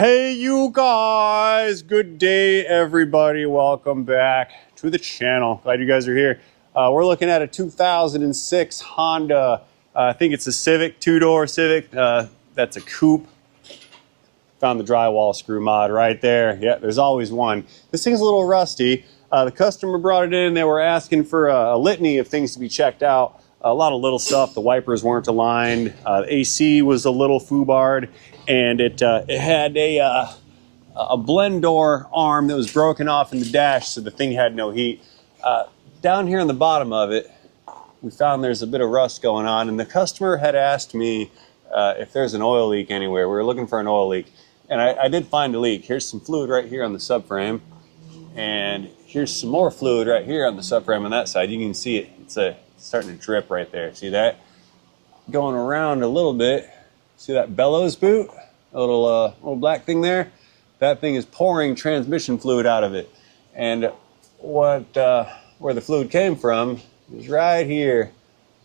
Hey you guys, good day everybody. Welcome back to the channel. Glad you guys are here. We're looking at a 2006 Honda, I think it's a Civic, two-door Civic. That's a coupe. Found the drywall screw mod right there. Yeah, there's always one. This thing's a little rusty. The customer brought it in. They were asking for a litany of things to be checked out. A lot of little stuff. The wipers weren't aligned. The AC was a little foobarred, and it had a blend door arm that was broken off in the dash, so the thing had no heat. Down here on the bottom of it, we found there's a bit of rust going on, and the customer had asked me if there's an oil leak anywhere. We were looking for an oil leak, and I did find a leak. Here's some fluid right here on the subframe, and here's some more fluid right here on the subframe on that side. You can see it. It's starting to drip right there. See that? Going around a little bit. See that bellows boot? A little black thing there? That thing is pouring transmission fluid out of it. And where the fluid came from is right here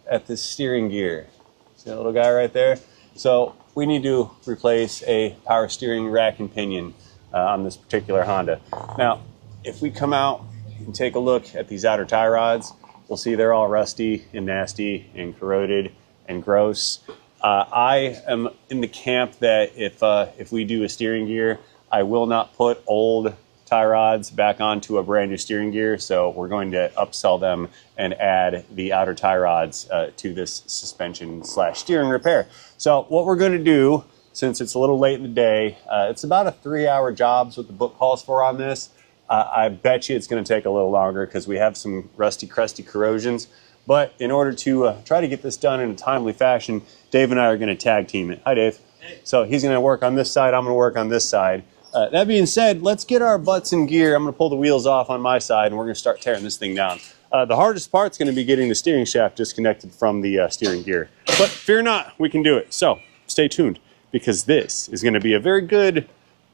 at the steering gear. See that little guy right there? So we need to replace a power steering rack and pinion on this particular Honda. Now, if we come out and take a look at these outer tie rods, we'll see they're all rusty and nasty and corroded and gross. I am in the camp that if we do a steering gear, I will not put old tie rods back onto a brand new steering gear. So we're going to upsell them and add the outer tie rods to this suspension / steering repair. So what we're going to do, since it's a little late in the day, it's about a 3-hour job is what the book calls for on this. I bet you it's going to take a little longer because we have some rusty, crusty corrosions. But in order to try to get this done in a timely fashion, Dave and I are going to tag team it. Hi, Dave. Hey. So he's going to work on this side. I'm going to work on this side. That being said, let's get our butts in gear. I'm going to pull the wheels off on my side, and we're going to start tearing this thing down. The hardest part's going to be getting the steering shaft disconnected from the steering gear. But fear not, we can do it. So stay tuned, because this is going to be a very good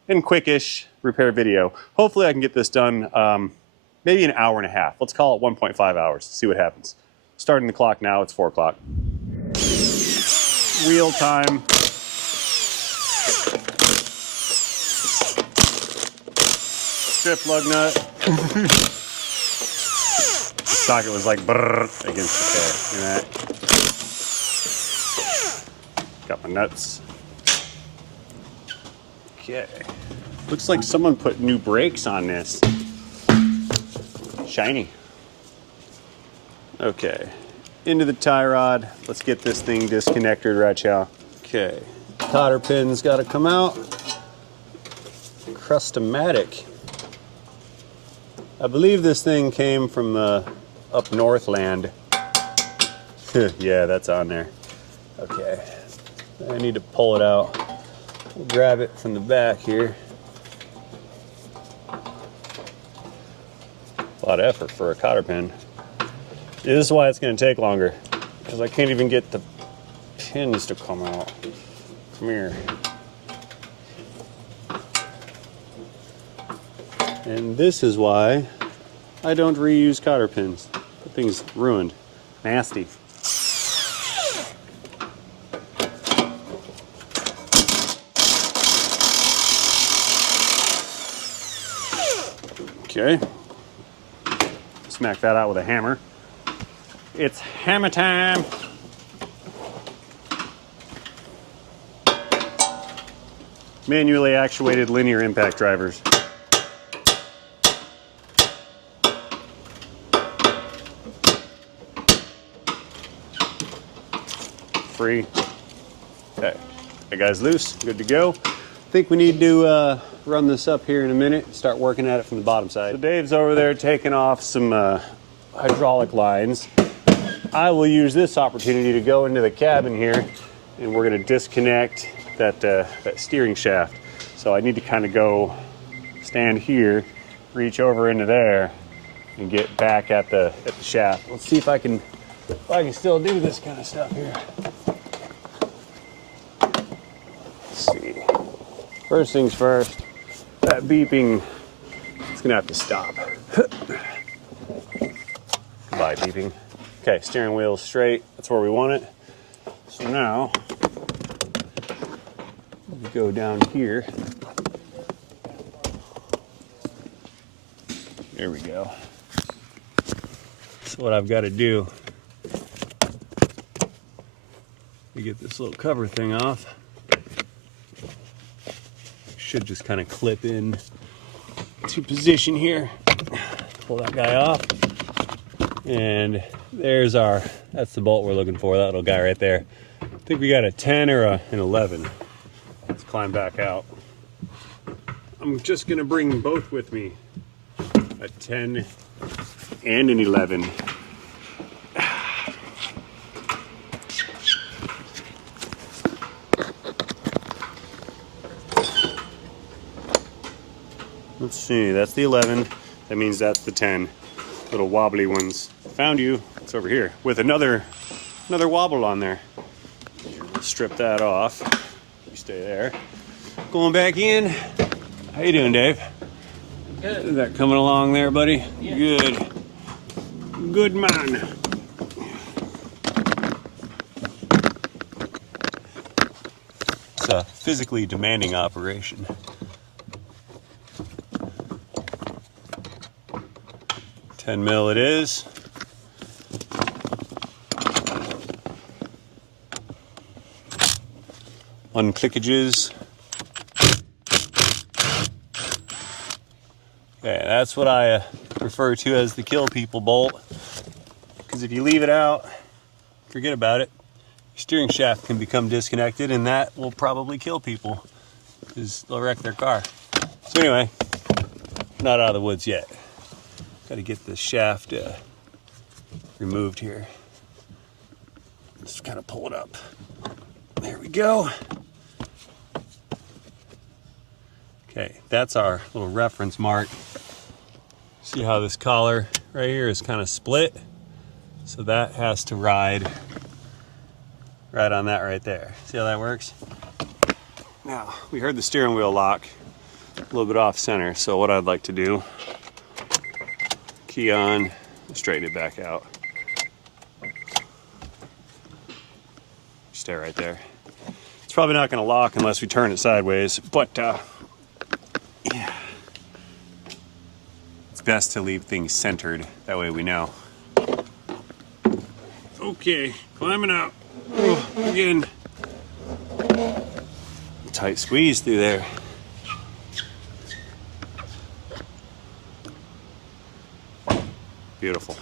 and quickish repair video. Hopefully I can get this done maybe an hour and a half. Let's call it 1.5 hours. See what happens. Starting the clock now. It's 4 o'clock. Wheel time. Strip lug nut. The socket was like brrr against the car. See that? Got my nuts. Okay. Looks like someone put new brakes on this. Shiny. Okay. Into the tie rod. Let's get this thing disconnected right now. Okay. Cotter pin's got to come out. Crustomatic. I believe this thing came from up Northland. Yeah, that's on there. Okay. I need to pull it out. We'll grab it from the back here. A lot of effort for a cotter pin. Yeah, this is why it's going to take longer, because I can't even get the pins to come out. Come here. And this is why I don't reuse cotter pins. The thing's ruined. Nasty. Okay. Smack that out with a hammer. It's hammer time. Manually actuated linear impact drivers. Free. Okay. That guy's loose. Good to go. I think we need to run this up here in a minute, start working at it from the bottom side. So Dave's over there taking off some hydraulic lines. I will use this opportunity to go into the cabin here, and we're going to disconnect that steering shaft. So I need to kind of go stand here, reach over into there, and get back at the shaft. Let's see if I can still do this kind of stuff here. Let's see. First things first, that beeping, it's gonna have to stop. Goodbye, beeping. Okay, steering wheel straight, that's where we want it. So now, we go down here There we go. So what I've got to do, we get this little cover thing off. Should just kind of clip in to position here. Pull that guy off. And there's that's the bolt we're looking for, that little guy right there. I think we got a 10 or an 11. Let's climb back out. I'm just gonna bring both with me, a 10 and an 11. Let's see, that's the 11. That means that's the 10. Little wobbly ones. Found you. It's over here with another wobble on there. We'll strip that off. You stay there. Going back in. How you doing, Dave? Good. Is that coming along there, buddy? Yeah. Good. Good man. It's a physically demanding operation. $10 mil it is. Unclickages. Okay, that's what I refer to as the kill people bolt. Because if you leave it out, forget about it. Your steering shaft can become disconnected, and that will probably kill people, because they'll wreck their car. So anyway, not out of the woods yet. Got to get the shaft removed here. Just kind of pull it up. There we go. Okay, that's our little reference mark. See how this collar right here is kind of split? So that has to ride right on that right there. See how that works? Now, we heard the steering wheel lock a little bit off center, so what I'd like to do, key on, straighten it back out. Stay right there. It's probably not going to lock unless we turn it sideways, but yeah. It's best to leave things centered, that way we know. Okay, climbing out. Oh, again. Tight squeeze through there. Beautiful.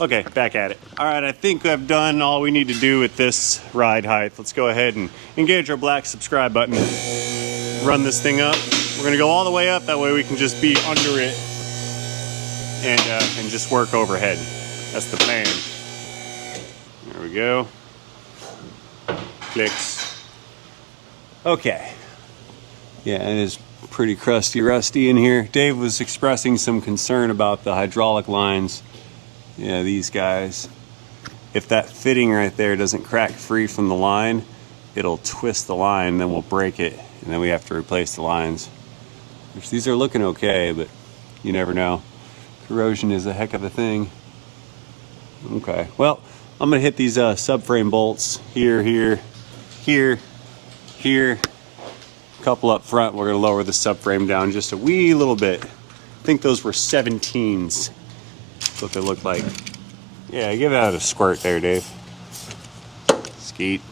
Okay, back at it. All right, I think I've done all we need to do with this ride height. Let's go ahead and engage our black subscribe button. Run this thing up. We're gonna go all the way up, that way we can just be under it and just work overhead. That's the plan. There we go. Clicks. Okay. Yeah, it is pretty rusty in here. Dave was expressing some concern about the hydraulic lines. Yeah, these guys. If that fitting right there doesn't crack free from the line, it'll twist the line, then we'll break it, and then we have to replace the lines. Which these are looking okay, but you never know. Corrosion is a heck of a thing. Okay, well, I'm gonna hit these subframe bolts here, here, here, here. Couple up front. We're gonna lower the subframe down just a wee little bit. I think those were 17s. That's what they look like. Yeah, give that a squirt there, Dave. Skeet.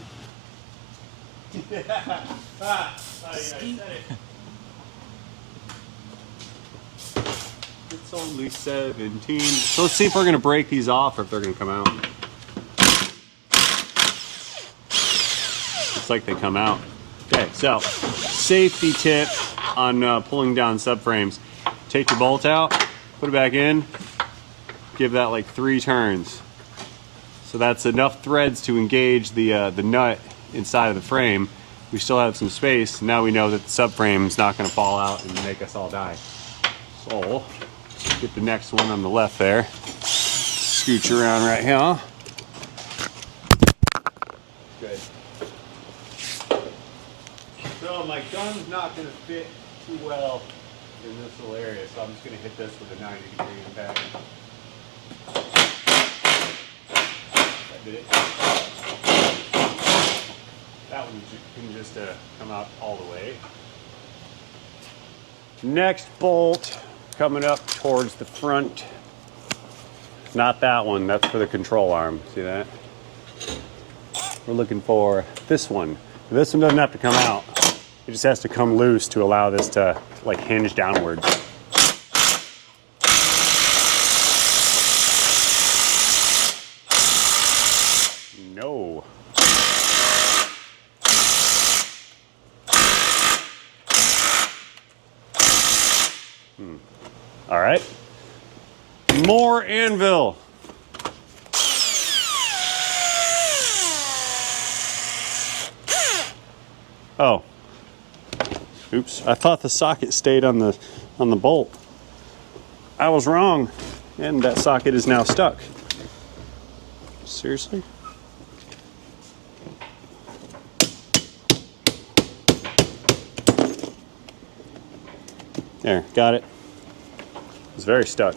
Skeet. It's only 17. So let's see if we're gonna break these off or if they're gonna come out. Looks like they come out. Okay, so safety tip on pulling down subframes. Take your bolt out, put it back in, give that like 3 turns. So that's enough threads to engage the nut inside of the frame. We still have some space. Now we know that the subframe is not going to fall out and make us all die. So get the next one on the left there. Scooch around right here. Good. So my gun's not going to fit too well in this little area, so I'm just going to hit this with a 90-degree impact. That did it. That one can just come out all the way. Next bolt coming up towards the front. Not that one, that's for the control arm. See that? We're looking for this one. This one doesn't have to come out. It just has to come loose to allow this to like hinge downwards. No. All right. More anvil. Oh. Oops. I thought the socket stayed on the bolt. I was wrong. And that socket is now stuck. Seriously? There, got it. It's very stuck.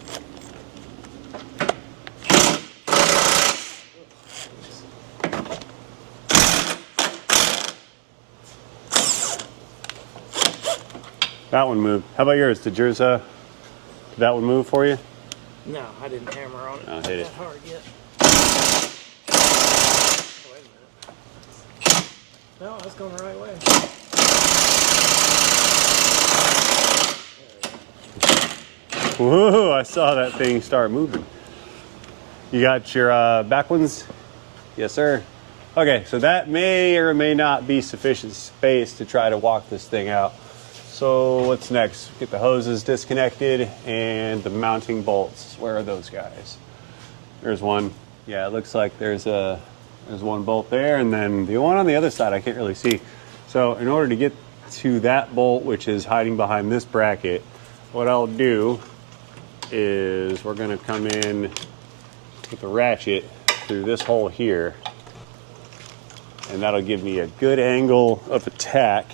That one moved. How about yours? Did yours, did that one move for you? No, I didn't hammer on it. Oh, hit it. Hard yet. Oh, wait a minute. No, that's going the right way. Whoa, I saw that thing start moving. You got your back ones? Yes, sir. Okay, so that may or may not be sufficient space to try to walk this thing out. So what's next? Get the hoses disconnected and the mounting bolts. Where are those guys? There's one. Yeah, it looks like there's one bolt there, and then the one on the other side I can't really see. So in order to get to that bolt, which is hiding behind this bracket, what I'll do is we're gonna come in with the ratchet through this hole here, and that'll give me a good angle of attack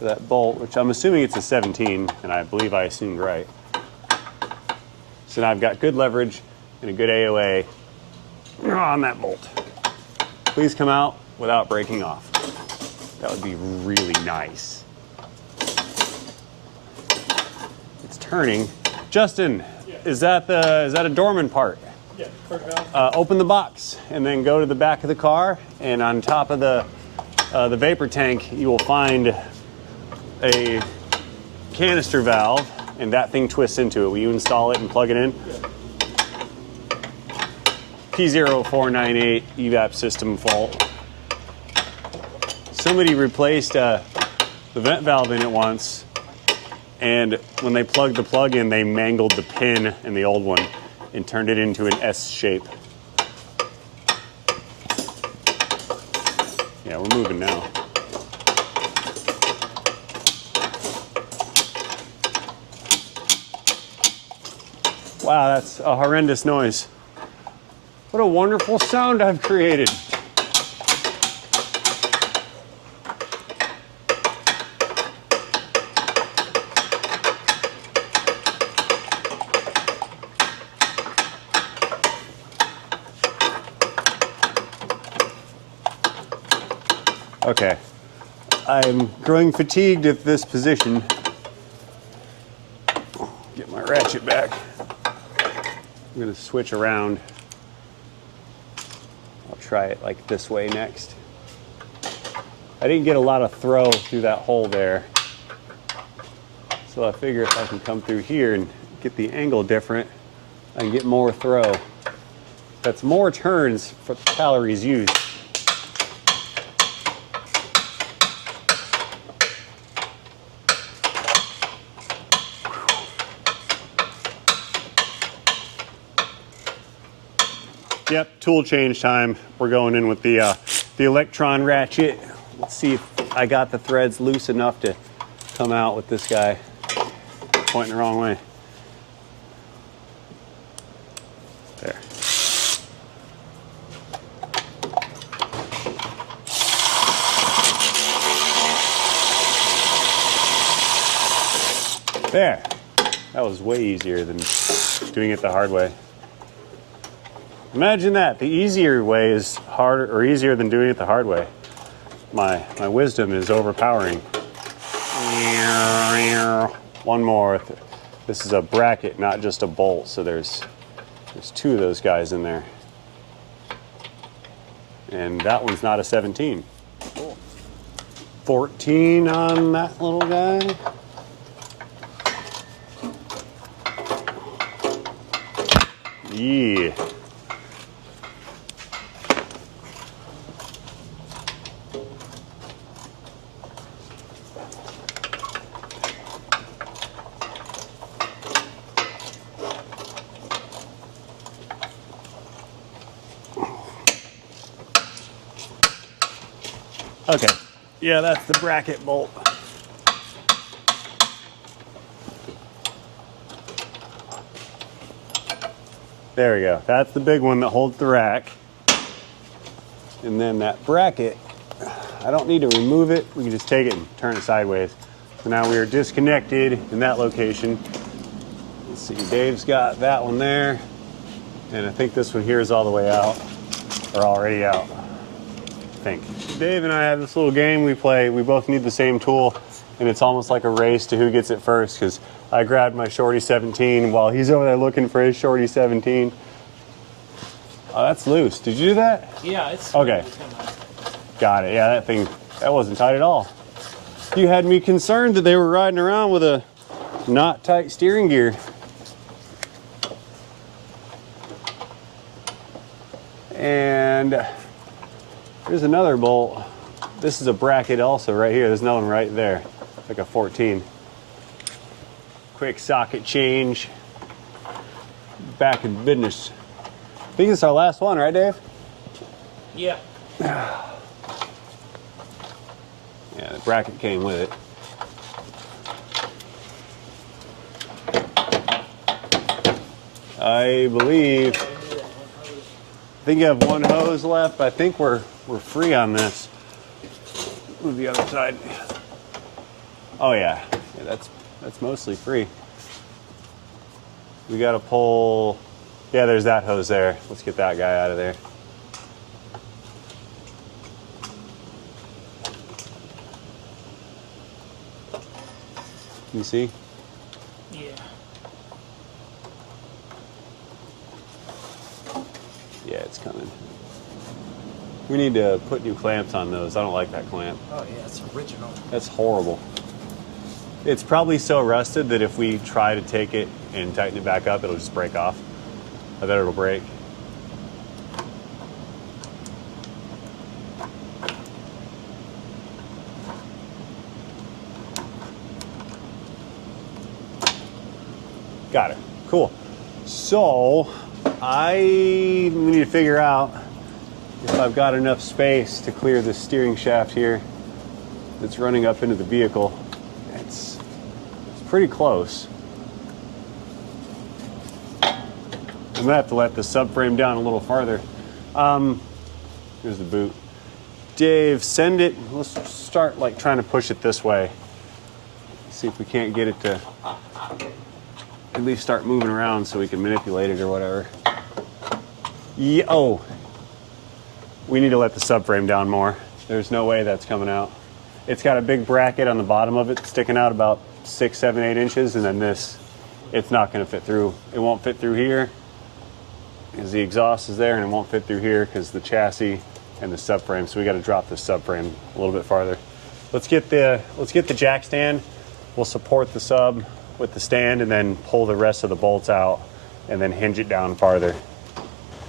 for that bolt, which I'm assuming it's a 17, and I believe I assumed right. So now I've got good leverage and a good AOA on that bolt. Please come out without breaking off. That would be really nice. It's turning. Justin, yeah. Is that a Dorman part? Yeah, first valve. Open the box and then go to the back of the car, and on top of the vapor tank you will find a canister valve, and that thing twists into it. Will you install it and plug it in? Yeah. P0498 evap system fault. Somebody replaced the vent valve in it once, and when they plugged the plug in, they mangled the pin in the old one and turned it into an S shape. Yeah, we're moving now. Wow, that's a horrendous noise. What a wonderful sound I've created. Okay, I'm growing fatigued at this position. Get my ratchet back. I'm gonna switch around. I'll try it like this way next. I didn't get a lot of throw through that hole there. So I figure if I can come through here and get the angle different, I can get more throw. That's more turns for calories used. Yep, tool change time. We're going in with the electron ratchet. Let's see if I got the threads loose enough to come out with this guy pointing the wrong way. There. There. That was way easier than doing it the hard way. Imagine that. The easier way is harder or easier than doing it the hard way. My wisdom is overpowering. One more. This is a bracket, not just a bolt, so there's two of those guys in there. And that one's not a 17. Cool. 14 on that little guy. Yeah. Okay, yeah, that's the bracket bolt. There we go. That's the big one that holds the rack. And then that bracket, I don't need to remove it. We can just take it and turn it sideways. So now we are disconnected in that location. Let's see, Dave's got that one there. And I think this one here is all the way out, or already out. I think. Dave and I have this little game we play. We both need the same tool, and it's almost like a race to who gets it first, because I grabbed my Shorty 17 while he's over there looking for his Shorty 17. Oh, that's loose. Did you do that? Yeah, it's okay. It's kind of nice. Got it. Yeah, that wasn't tight at all. You had me concerned that they were riding around with a not tight steering gear. And there's another bolt. This is a bracket also right here. There's no one right there. Like a 14. Quick socket change. Back in business. I think this is our last one, right, Dave? Yeah. Yeah, the bracket came with it. I believe. I think you have one hose left. I think we're free on this. Move the other side. Oh yeah, that's mostly free. We got to pull. Yeah, there's that hose there. Let's get that guy out of there. You see? Yeah. Yeah, it's coming. We need to put new clamps on those. I don't like that clamp. Oh yeah, it's original. That's horrible. It's probably so rusted that if we try to take it and tighten it back up, it'll just break off. I bet it'll break. Got it. Cool. So we need to figure out if I've got enough space to clear this steering shaft here that's running up into the vehicle. It's pretty close. I'm gonna have to let the subframe down a little farther. Here's the boot. Dave, send it. Let's start like trying to push it this way. See if we can't get it to at least start moving around so we can manipulate it or whatever. Yeah, oh, we need to let the subframe down more. There's no way that's coming out. It's got a big bracket on the bottom of it sticking out about 6, 7, 8 inches, and then this, it's not gonna fit through. It won't fit through here because the exhaust is there, and it won't fit through here because the chassis and the subframe, so we gotta drop the subframe a little bit farther. Let's get the jack stand. We'll support the sub with the stand and then pull the rest of the bolts out and then hinge it down farther.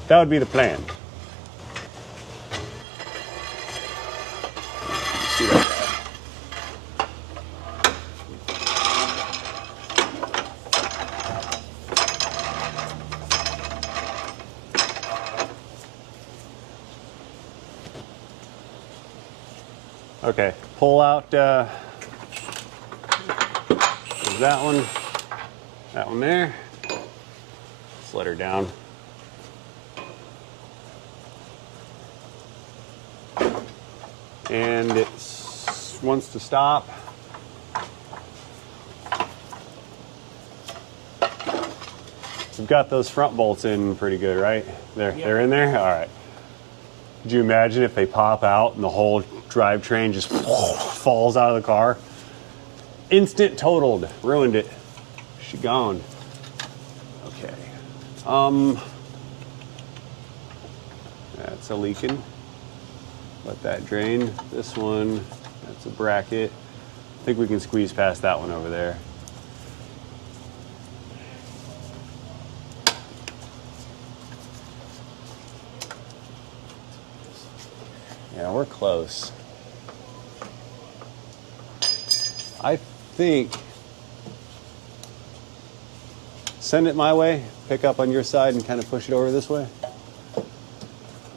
That would be the plan. See that? Okay, pull out there's that one there. Let's let her down. And it wants to stop. We've got those front bolts in pretty good, right? They're in there? All right. Could you imagine if they pop out and the whole drivetrain just falls out of the car? Instant totaled, ruined it. She gone. Okay. That's a leaking. Let that drain. This one, that's a bracket. I think we can squeeze past that one over there. Yeah, we're close. I think, send it my way, pick up on your side and kind of push it over this way.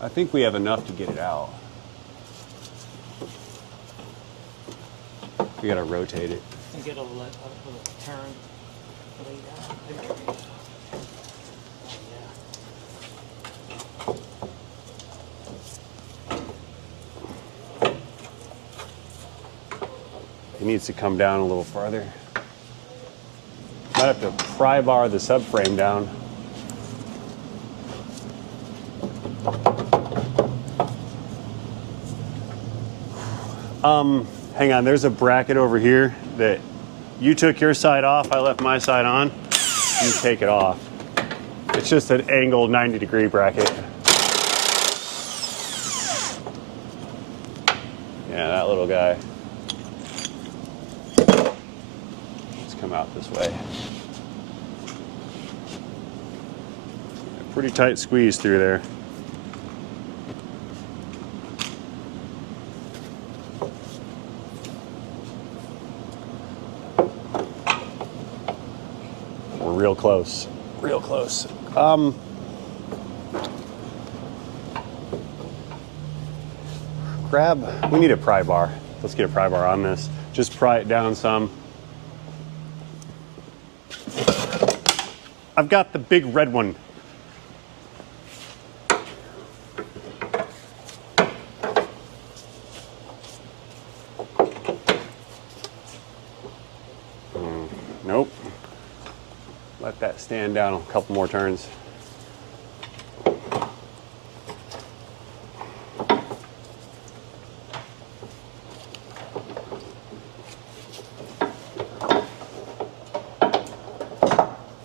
I think we have enough to get it out. We gotta rotate it. I think it'll turn. Lay down. It needs to come down a little farther. Might have to pry bar the subframe down. Hang on, there's a bracket over here that you took your side off, I left my side on. You take it off. It's just an angled 90-degree bracket. Yeah, that little guy. Let's come out this way. Pretty tight squeeze through there. We're real close, real close. We need a pry bar. Let's get a pry bar on this. Just pry it down some. I've got the big red one. Nope. Let that stand down a couple more turns.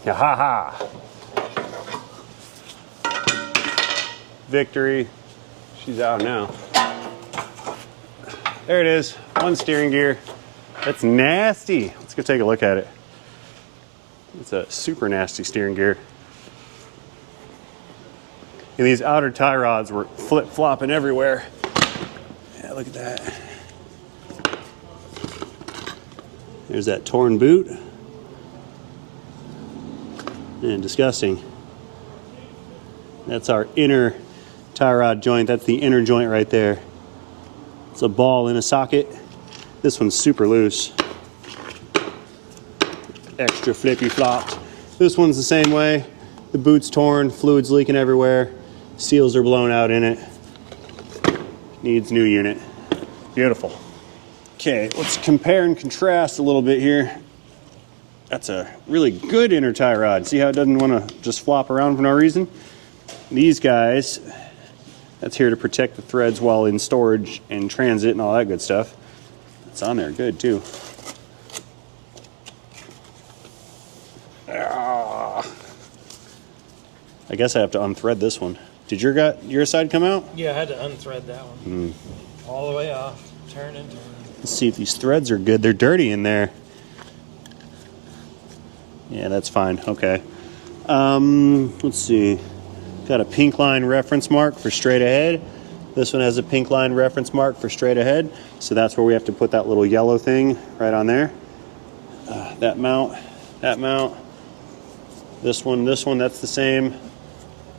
Yeah, ha ha. Victory. She's out now. There it is. One steering gear. That's nasty. Let's go take a look at it. It's a super nasty steering gear. And these outer tie rods were flip-flopping everywhere. Yeah, look at that. There's that torn boot. And disgusting. That's our inner tie rod joint. That's the inner joint right there. It's a ball in a socket. This one's super loose. Extra flippy flopped. This one's the same way. The boot's torn, fluid's leaking everywhere. Seals are blown out in it. Needs new unit. Beautiful. Okay, let's compare and contrast a little bit here. That's a really good inner tie rod. See how it doesn't want to just flop around for no reason? These guys, that's here to protect the threads while in storage and transit and all that good stuff. It's on there good too. I guess I have to unthread this one. Did your side come out? Yeah, I had to unthread that one. All the way off. Turn and turn. Let's see if these threads are good. They're dirty in there. Yeah, that's fine. Okay. Let's see. Got a pink line reference mark for straight ahead. This one has a pink line reference mark for straight ahead. So that's where we have to put that little yellow thing right on there. That mount, that mount. This one, that's the same.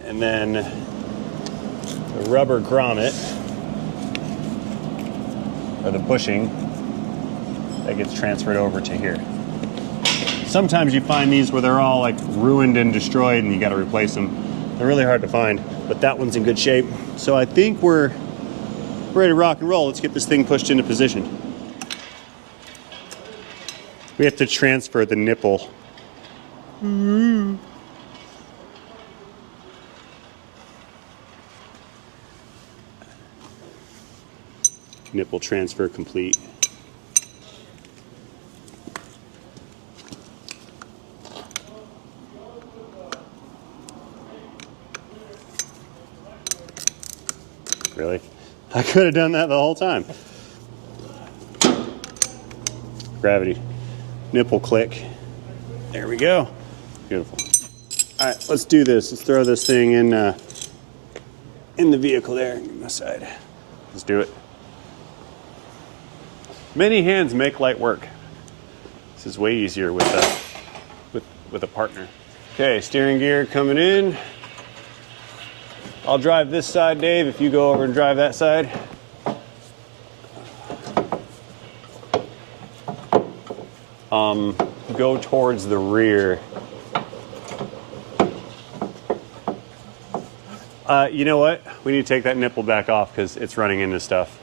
And then the rubber grommet, or the bushing, that gets transferred over to here. Sometimes you find these where they're all like ruined and destroyed and you got to replace them. They're really hard to find, but that one's in good shape. So I think we're ready to rock and roll. Let's get this thing pushed into position. We have to transfer the nipple. Nipple transfer complete. Really? I could have done that the whole time. Gravity. Nipple click. There we go. Beautiful. All right, let's do this. Let's throw this thing in the vehicle there on the side. Let's do it. Many hands make light work. This is way easier with a partner. Okay, steering gear coming in. I'll drive this side, Dave, if you go over and drive that side. Go towards the rear. You know what? We need to take that nipple back off because it's running into stuff.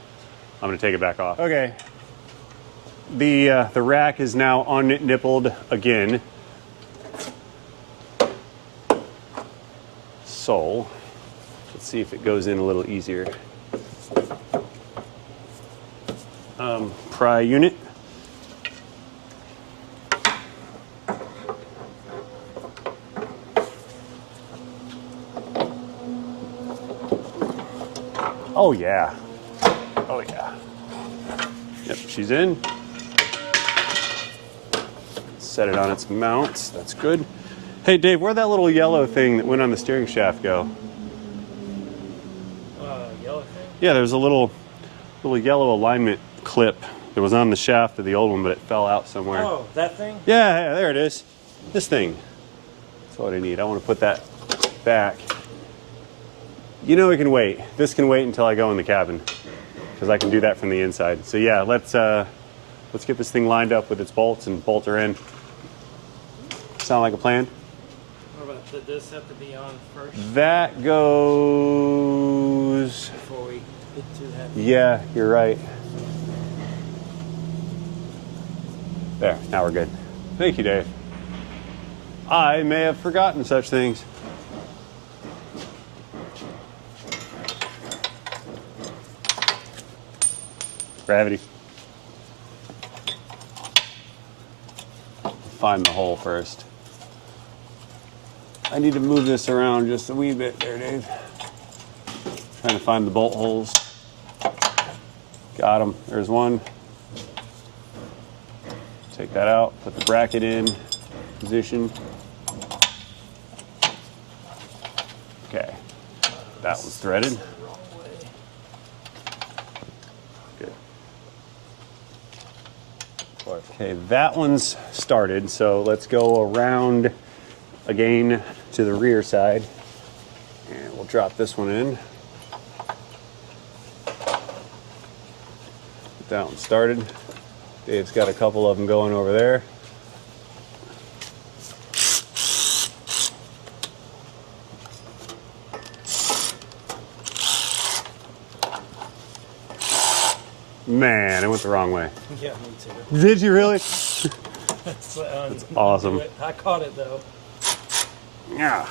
I'm gonna take it back off. Okay. The rack is now unnippled again. So, let's see if it goes in a little easier. Pry unit. Oh yeah. Oh yeah. Yep, she's in. Set it on its mounts. That's good. Hey Dave, where'd that little yellow thing that went on the steering shaft go? Yellow thing? Yeah, there's a little yellow alignment clip that was on the shaft of the old one, but it fell out somewhere. Oh, that thing? Yeah, there it is. This thing. That's what I need. I want to put that back. You know, it can wait. This can wait until I go in the cabin because I can do that from the inside. So yeah, let's get this thing lined up with its bolts and bolt her in. Sound like a plan? What about, did this have to be on first That goes. before we get too heavy? Yeah, you're right. There, now we're good. Thank you, Dave. I may have forgotten such things. Gravity. Find the hole first. I need to move this around just a wee bit there, Dave. Trying to find the bolt holes. Got them. There's one. Take that out, put the bracket in position. Okay, that was threaded. Good. Okay, that one's started, so let's go around again to the rear side. And we'll drop this one in. Get that one started. Dave's got a couple of them going over there. Man, it went the wrong way. Yeah, me too. Did you really? That's awesome. I caught it though. Yeah.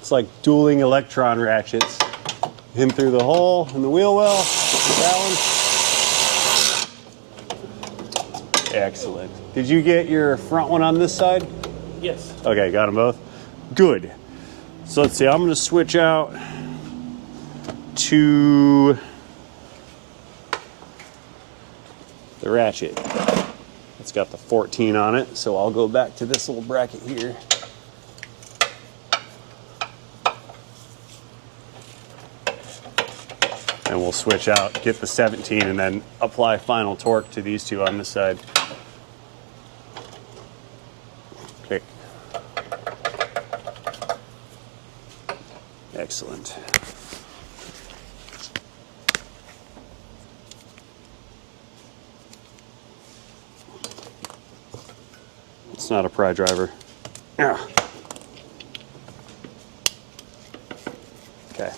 It's like dueling electron ratchets. In through the hole in the wheel well. That one. Excellent. Did you get your front one on this side? Yes. Okay, got them both. Good. So let's see. I'm going to switch out to the ratchet. It's got the 14 on it, so I'll go back to this little bracket here. And we'll switch out, get the 17, and then apply final torque to these two on this side. Okay. Excellent. It's not a pry driver. Yeah. Okay.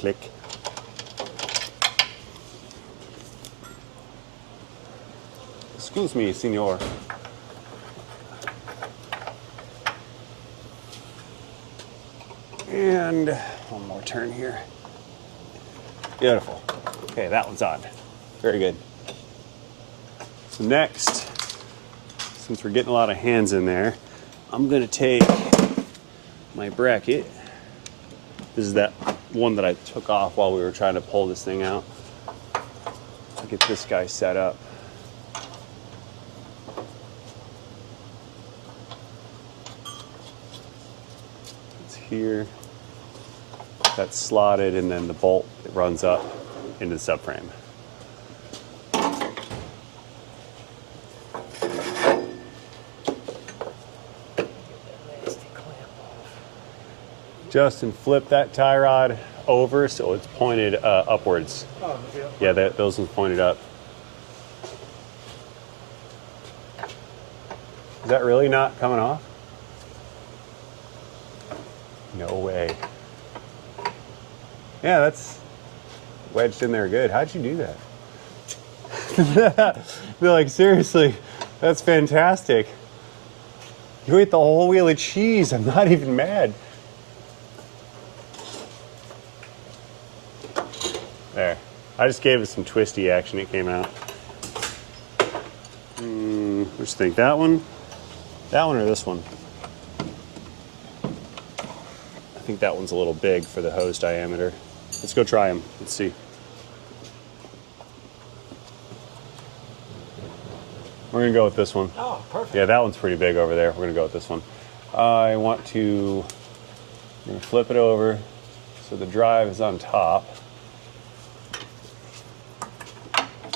Click. Excuse me, senor. And one more turn here. Beautiful. Okay, that one's on. Very good. So next, since we're getting a lot of hands in there, I'm gonna take my bracket. This is that one that I took off while we were trying to pull this thing out. I'll get this guy set up. It's here. That's slotted, and then the bolt that runs up into the subframe. Justin, flip that tie rod over so it's pointed upwards. Oh, yeah, those ones pointed up. Is that really not coming off? No way. Yeah, that's wedged in there good. How'd you do that? They're like, seriously, that's fantastic. You ate the whole wheel of cheese. I'm not even mad. There. I just gave it some twisty action. It came out. What do you think? That one? That one or this one? I think that one's a little big for the hose diameter. Let's go try them. Let's see. We're gonna go with this one. Oh, perfect. Yeah, that one's pretty big over there. We're gonna go with this one. I'm gonna flip it over so the drive is on top.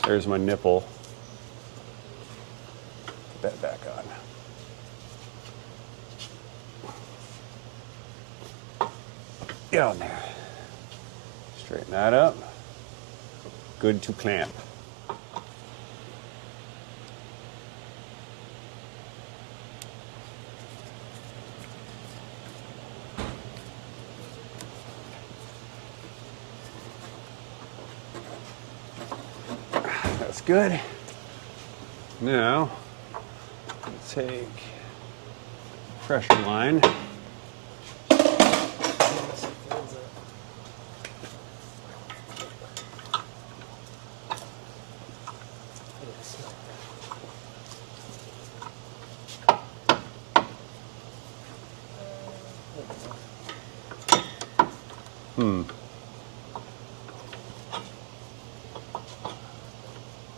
There's my nipple. Put that back on. Get on there. Straighten that up. Good to clamp. That's good. Now, take pressure line.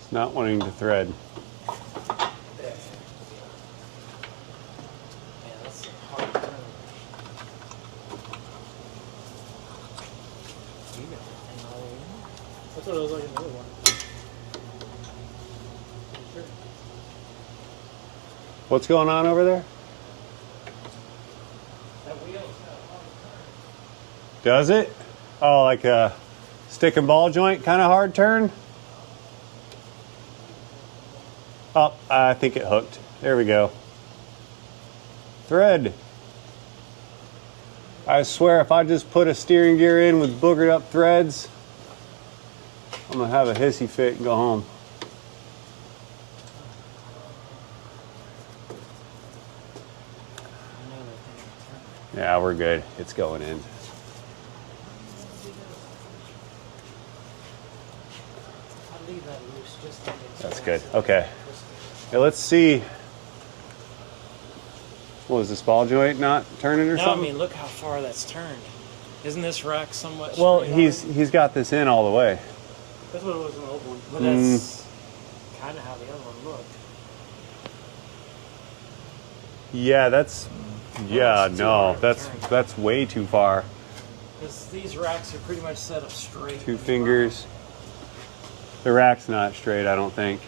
It's not wanting to thread. That's what it was like in the other one. Sure. What's going on over there? That wheel's got a hard turn. Does it? Oh, like a stick and ball joint kind of hard turn? Oh, I think it hooked. There we go. Thread. I swear if I just put a steering gear in with boogered up threads, I'm gonna have a hissy fit and go home. Yeah, we're good. It's going in. I'll leave that loose just in case. That's good. Okay. Now let's see. What was this ball joint not turning or No, I something? mean, look how far that's turned. Isn't this rack somewhat Well, straight he's got this in all the way. That's what it was in the old one. But that's kind of how the other one looked. Yeah, that's That's too hard to turn. that's way too far. Because these racks are pretty much set up straight. Two fingers. The rack's not straight, I don't think.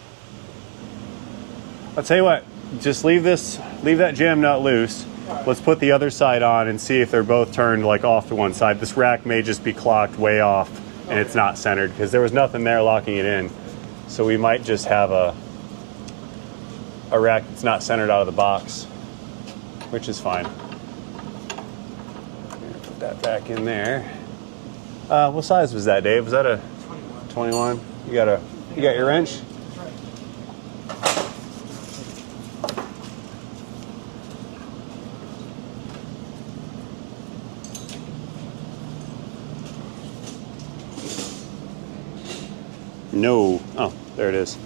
I'll tell you what, just leave that jam nut loose. Let's put the other side on and see if they're both turned like off to one side. This rack may just be clocked way off and it's not centered because there was nothing there locking it in. So we might just have a rack that's not centered out of the box, which is fine. Put that back in there. What size was that, Dave? Was that a 21? You got your wrench? No. Oh, there it is.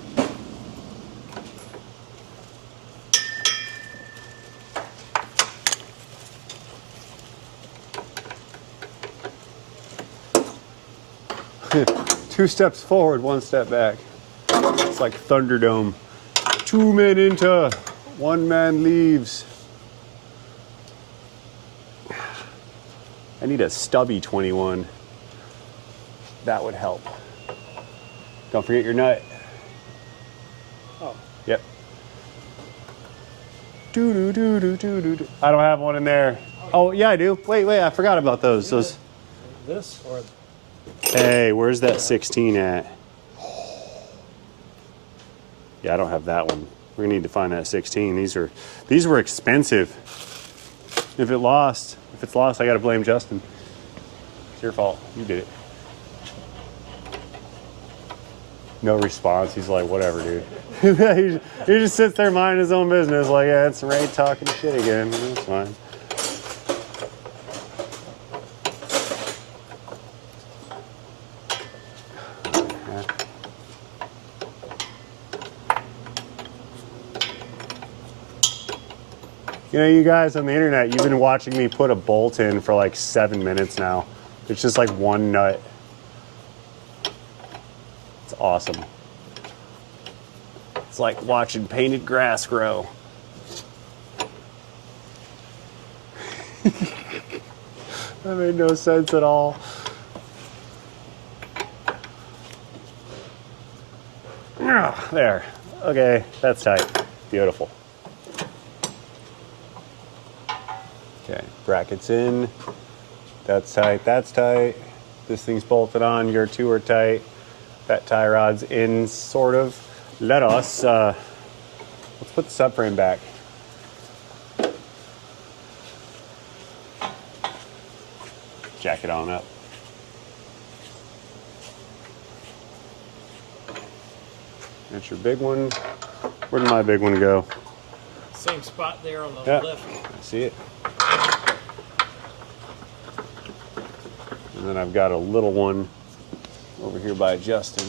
Two steps forward, one step back. It's like Thunderdome. 2 men enter, 1 man leaves. I need a stubby 21. That would help. Don't forget your nut. Oh. Yep. Do. I don't have one in there. Oh, yeah, I do. Wait, I forgot about those. Those. This or... Hey, where's that 16 at? Yeah, I don't have that one. We're gonna need to find that 16. These were expensive. If it's lost, I gotta blame Justin. It's your fault. You did it. No response. He's like, whatever, dude. he just sits there minding his own business. Like, yeah, it's Ray talking shit again. That's fine. You know, you guys on the internet, you've been watching me put a bolt in for like 7 minutes now. It's just like one nut. It's awesome. It's like watching painted grass grow. That made no sense at all. There. Okay, that's tight. Beautiful. Okay, brackets in. That's tight, that's tight. This thing's bolted on, your two are tight. That tie rod's in, sort of. Let us, let's put the subframe back. Jack it on up. That's your big one. Where did my big one go? Same spot there on the left. I see it. And then I've got a little one over here by Justin.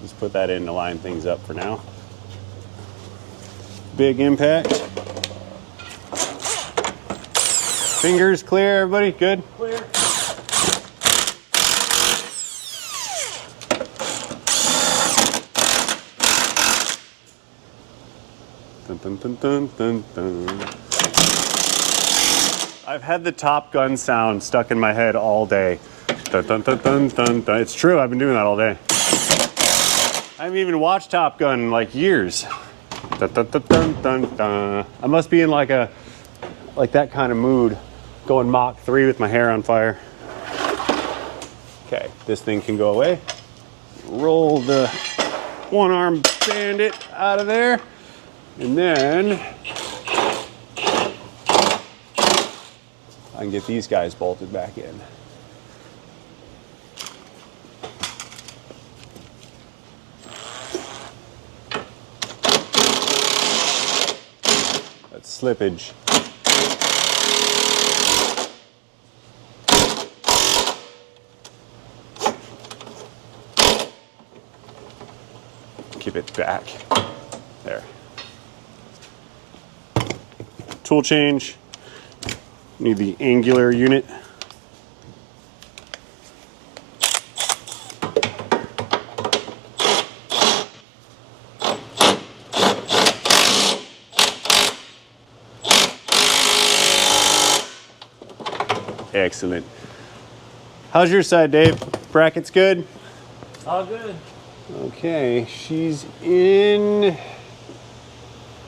Let's put that in to line things up for now. Big impact. Fingers clear, everybody? Good? Clear. Dun, dun, dun, dun, dun, dun. I've had the Top Gun sound stuck in my head all day. Dun, dun, dun, dun, dun, dun. It's true, I've been doing that all day. I haven't even watched Top Gun in like years. Dun, dun, dun, dun, dun, dun. I must be in like that kind of mood, going Mach 3 with my hair on fire. Okay, this thing can go away. Roll the one-arm bandit out of there. And then I can get these guys bolted back in. That's slippage. Keep it back. There. Tool change. Need the angular unit. Excellent. How's your side, Dave? Brackets good? All good. Okay, she's in.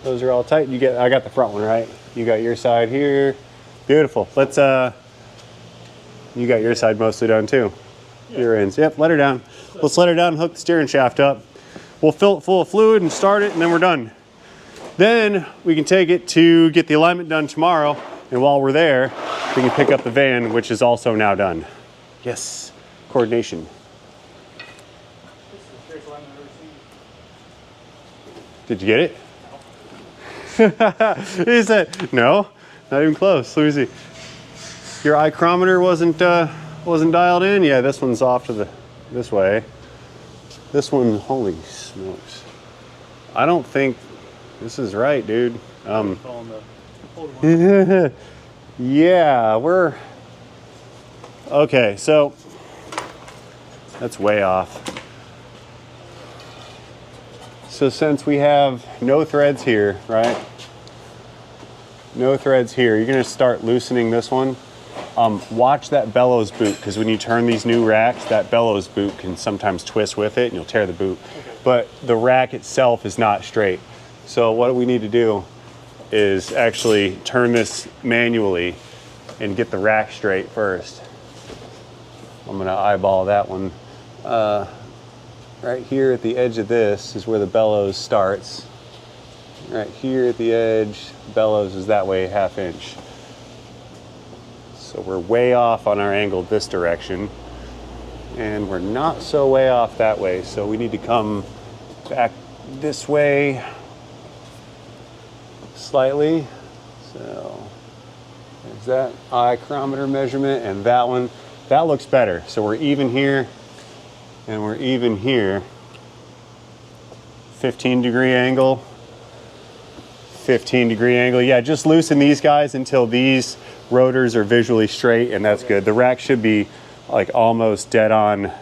Those are all tight. I got the front one, right? You got your side here. Beautiful. Let's you got your side mostly done too. Yeah. Your ends. Yep, let her down. Let's let her down and hook the steering shaft up. We'll fill it full of fluid and start it, and then we're done. Then we can take it to get the alignment done tomorrow, and while we're there, we can pick up the van, which is also now done. Yes, coordination. Did you get it? He said, no, not even close. Let me see. Your micrometer wasn't dialed in? Yeah, this one's off to this way. This one, holy smokes. I don't think this is right, dude. Yeah, we're, okay, so that's way off. So since we have no threads here, right? No threads here, you're gonna start loosening this one. Watch that bellows boot, because when you turn these new racks, that bellows boot can sometimes twist with it and you'll tear the boot. Okay. But the rack itself is not straight. So what we need to do is actually turn this manually and get the rack straight first. I'm gonna eyeball that one. Right here at the edge of this is where the bellows starts. Right here at the edge, bellows is that way, 1/2 inch. So we're way off on our angle this direction, and we're not so way off that way. So we need to come back this way slightly. So there's that micrometer measurement, and that one, that looks better. So we're even here and we're even here. 15-degree angle, 15-degree angle. Yeah, just loosen these guys until these rotors are visually straight, and that's good. The rack should be like almost dead on,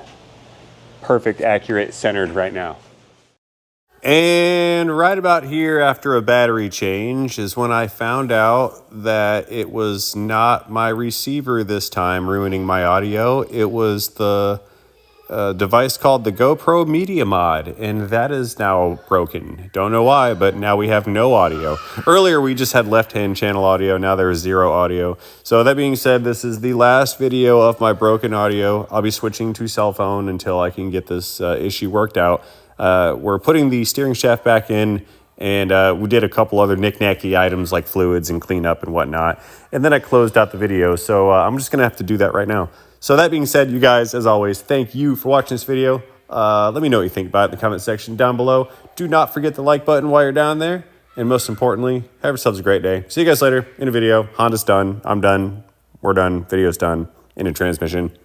perfect, accurate, centered right now. And right about here, after a battery change, is when I found out that it was not my receiver this time ruining my audio. It was the device called the GoPro Media Mod, and that is now broken. Don't know why, but now we have no audio. Earlier we just had left-hand channel audio, now there is 0 audio. So that being said, this is the last video of my broken audio. I'll be switching to cell phone until I can get this issue worked out. We're putting the steering shaft back in, and we did a couple other knick-knacky items like fluids and cleanup and whatnot. And then I closed out the video, so I'm just gonna have to do that right now. So that being said, you guys, as always, thank you for watching this video. Let me know what you think about it in the comment section down below. Do not forget the like button while you're down there. And most importantly, have yourselves a great day. See you guys later in a video. Honda's done. I'm done. We're done. Video's done. In a transmission.